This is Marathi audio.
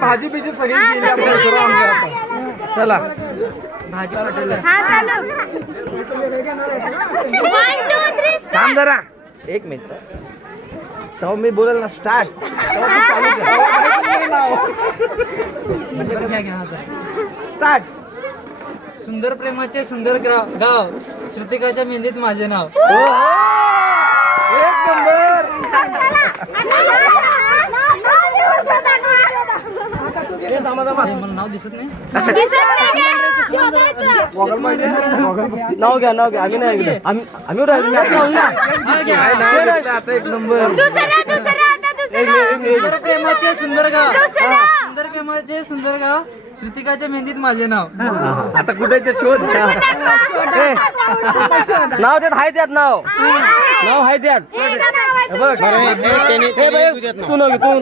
भाजी बिजी सगळी केली आपण सर्व आमच्या आता. चला भाजी पाठवलं. थांब जरा एक मिनिट. तेव्हा मी बोलेल ना स्टार्ट स्टार्ट. सुंदर प्रेमाचे सुंदर गाव, श्रुतिकाच्या मेहंदीत माझे नाव. एक नंबर. मला नाव दिसत नाही. नाव घ्या नाव घ्या. आम्ही नाही आम्ही आता एक नंबर. सुंदर प्रेमाचे सुंदर गाव, सुंदर प्रेमाचे सुंदर गाव, श्रुतिकाच्या मेहंदीत माझे नाव. आता कुठे ते शोध. नाव त्यात हाय त्यात नाव आहे त्यात. बघ तू नव्हे तू